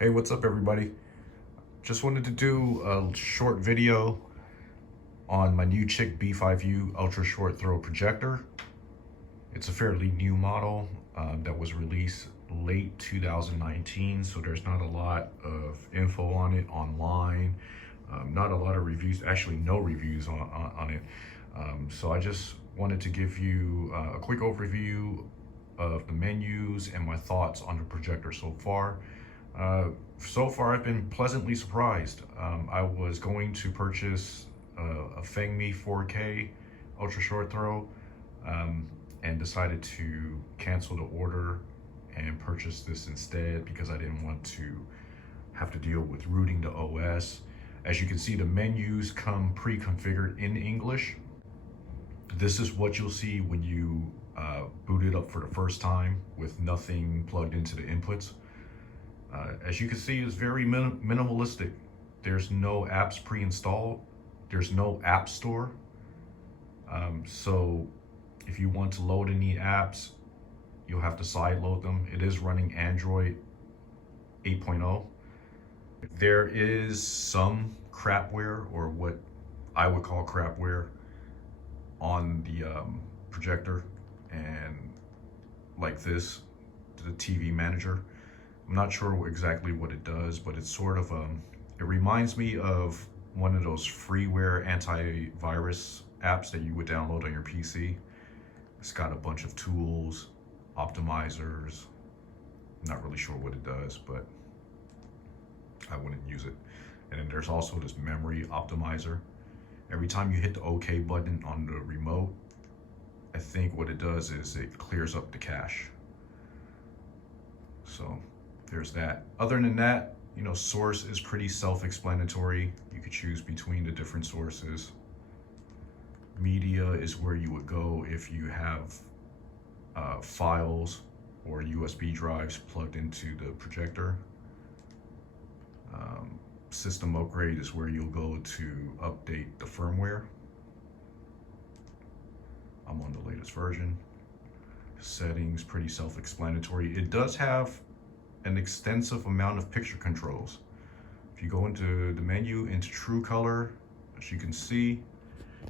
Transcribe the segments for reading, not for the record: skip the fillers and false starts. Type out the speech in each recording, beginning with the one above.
Hey, what's up everybody? Just wanted to do a short video on my new Chiq B5U ultra short throw projector. It's a fairly new model that was released late 2019, so there's not a lot of info on it online, not a lot of reviews, actually no reviews on it. So I just wanted to give you a quick overview of the menus and my thoughts on the projector so far. So far, I've been pleasantly surprised. I was going to purchase a Fengmi 4K ultra short throw and decided to cancel the order and purchase this instead because I didn't want to have to deal with rooting the OS. As you can see, the menus come pre-configured in English. This is what you'll see when you boot it up for the first time with nothing plugged into the inputs. As you can see, it's very minimalistic. There's no apps pre-installed. There's no app store. So if you want to load any apps, you'll have to side load them. It is running Android 8.0. There is some crapware, or what I would call crapware, on the projector, and like this, the TV manager. I'm not sure exactly what it does, but it's sort of, it reminds me of one of those freeware antivirus apps that you would download on your PC. It's got a bunch of tools, optimizers. I'm not really sure what it does, but I wouldn't use it. And then there's also this memory optimizer. Every time you hit the OK button on the remote, I think what it does is it clears up the cache. So there's that. Other than that, you know, source is pretty self-explanatory. You could choose between the different sources. Media is where you would go if you have files or USB drives plugged into the projector. System upgrade is where you'll go to update the firmware. I'm on the latest version. Settings, pretty self-explanatory. It does have an extensive amount of picture controls. If you go into the menu, into True Color, as you can see,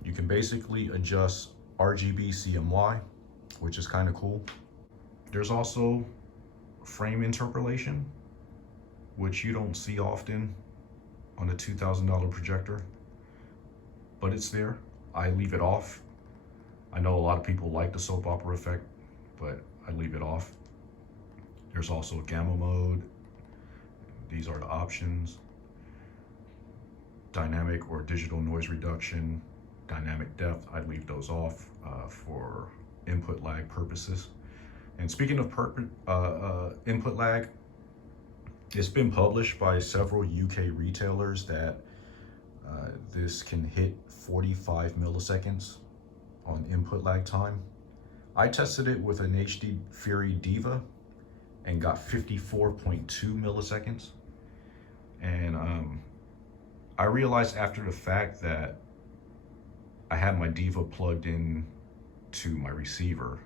you can basically adjust RGB CMY, which is kind of cool. There's also frame interpolation, which you don't see often on a $2,000 projector, but it's there. I leave it off. I know a lot of people like the soap opera effect, but I leave it off. There's also gamma mode. These are the options. Dynamic or digital noise reduction, dynamic depth, I leave those off for input lag purposes. And speaking of input lag, it's been published by several UK retailers that this can hit 45 milliseconds on input lag time. I tested it with an HDFury Diva and got 54.2 milliseconds. And I realized after the fact that I had my Diva plugged in to my receiver,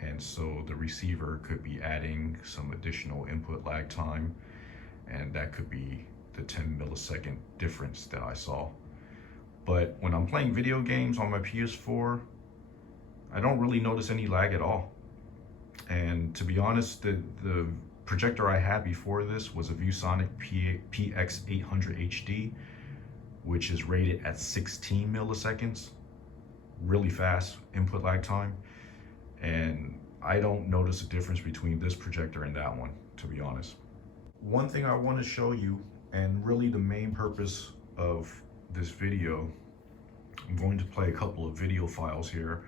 and so the receiver could be adding some additional input lag time, and that could be the 10 millisecond difference that I saw. But when I'm playing video games on my PS4, I don't really notice any lag at all. And to be honest, the projector I had before this was a ViewSonic PX800 HD, which is rated at 16 milliseconds, really fast input lag time. And I don't notice a difference between this projector and that one, to be honest. One thing I want to show you, and really the main purpose of this video, I'm going to play a couple of video files here.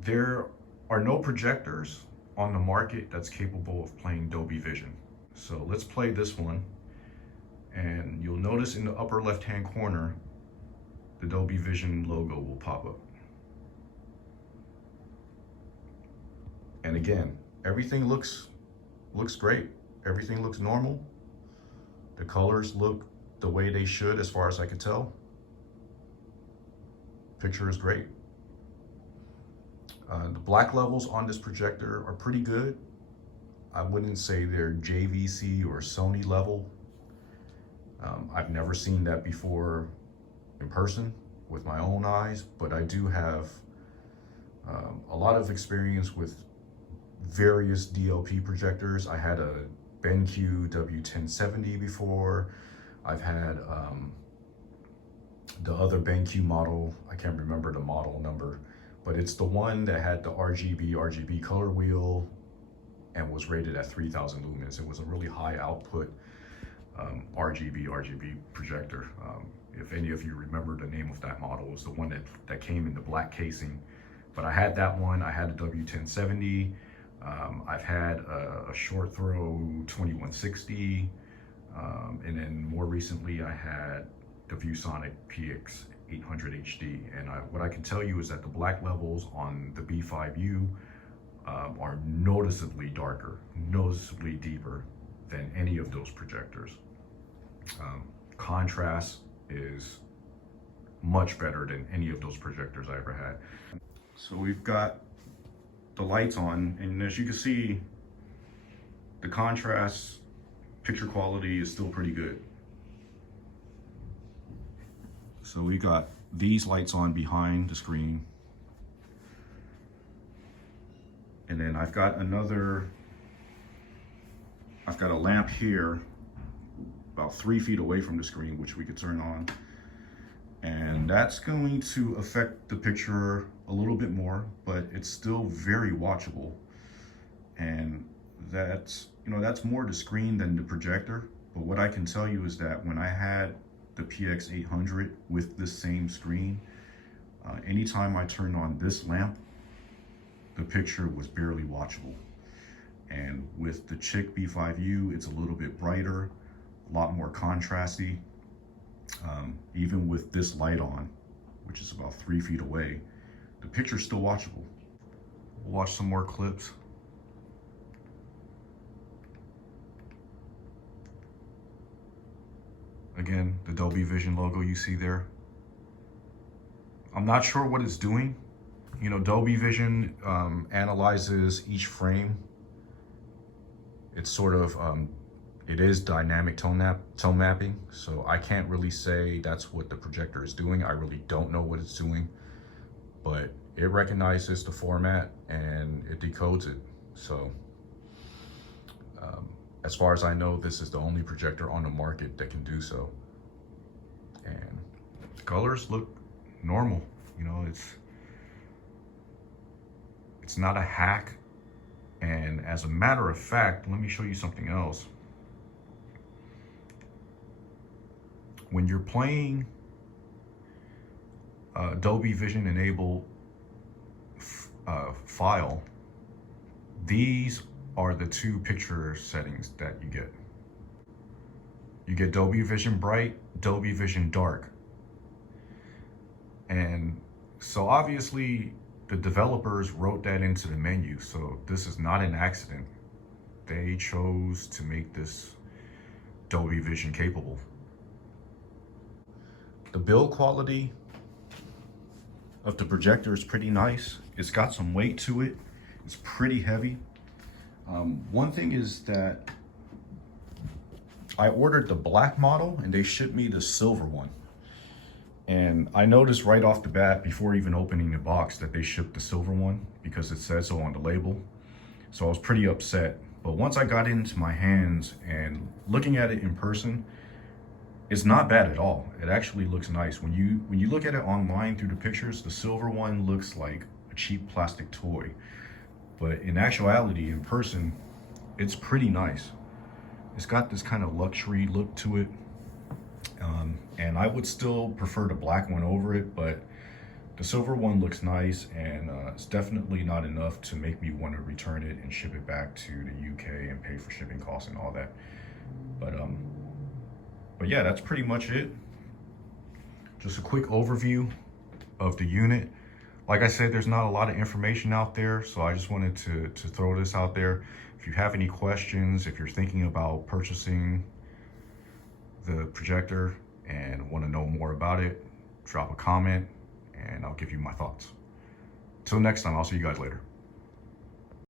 There are no projectors on the market that's capable of playing Dolby Vision. So let's play this one, and you'll notice in the upper left-hand corner, the Dolby Vision logo will pop up. And again, everything looks great. Everything looks normal. The colors look the way they should as far as I can tell. Picture is great. The black levels on this projector are pretty good. I wouldn't say they're JVC or Sony level. I've never seen that before in person with my own eyes, but I do have a lot of experience with various DLP projectors. I had a BenQ W1070 before. I've had the other BenQ model, I can't remember the model number, but it's the one that had the RGB color wheel and was rated at 3000 lumens. It was a really high output RGB projector. If any of you remember the name of that model, it was the one that came in the black casing. But I had that one. I had a W1070. I've had a short throw 2160. And then more recently, I had the ViewSonic PX 800 HD. And what I can tell you is that the black levels on the B5U are noticeably darker, noticeably deeper than any of those projectors. Contrast is much better than any of those projectors I ever had. So we've got the lights on, and as you can see, the contrast picture quality is still pretty good. So we got these lights on behind the screen, and then I've got a lamp here about 3 feet away from the screen, which we could turn on, and that's going to affect the picture a little bit more, but it's still very watchable. And that's more the screen than the projector. But what I can tell you is that when I had the PX 800 with this same screen, anytime I turned on this lamp, the picture was barely watchable. And with the Chiq B5U, it's a little bit brighter, a lot more contrasty. Even with this light on, which is about 3 feet away, the picture's still watchable. We'll watch some more clips. Again, the Dolby Vision logo you see there. I'm not sure what it's doing. You know, Dolby Vision analyzes each frame. It's sort of, it is dynamic tone mapping, so I can't really say that's what the projector is doing. I really don't know what it's doing, but it recognizes the format and it decodes it. So as far as I know, this is the only projector on the market that can do so. And the colors look normal. You know, it's not a hack. And as a matter of fact, let me show you something else. When you're playing Dolby Vision enabled file, these are the two picture settings that you get. You get Dolby Vision Bright, Dolby Vision Dark. And so obviously the developers wrote that into the menu, so this is not an accident. They chose to make this Dolby Vision capable. The build quality of the projector is pretty nice. It's got some weight to it. It's pretty heavy. One thing is that I ordered the black model and they shipped me the silver one. And I noticed right off the bat, before even opening the box, that they shipped the silver one because it said so on the label. So I was pretty upset. But once I got it into my hands and looking at it in person, it's not bad at all. It actually looks nice. When you look at it online through the pictures, the silver one looks like a cheap plastic toy. But in actuality, in person, it's pretty nice. It's got this kind of luxury look to it. And I would still prefer the black one over it, but the silver one looks nice, and it's definitely not enough to make me want to return it and ship it back to the UK and pay for shipping costs and all that. But yeah, that's pretty much it. Just a quick overview of the unit. Like I said, there's not a lot of information out there, so I just wanted to throw this out there. If you have any questions, if you're thinking about purchasing the projector and want to know more about it, drop a comment and I'll give you my thoughts. Till next time, I'll see you guys later.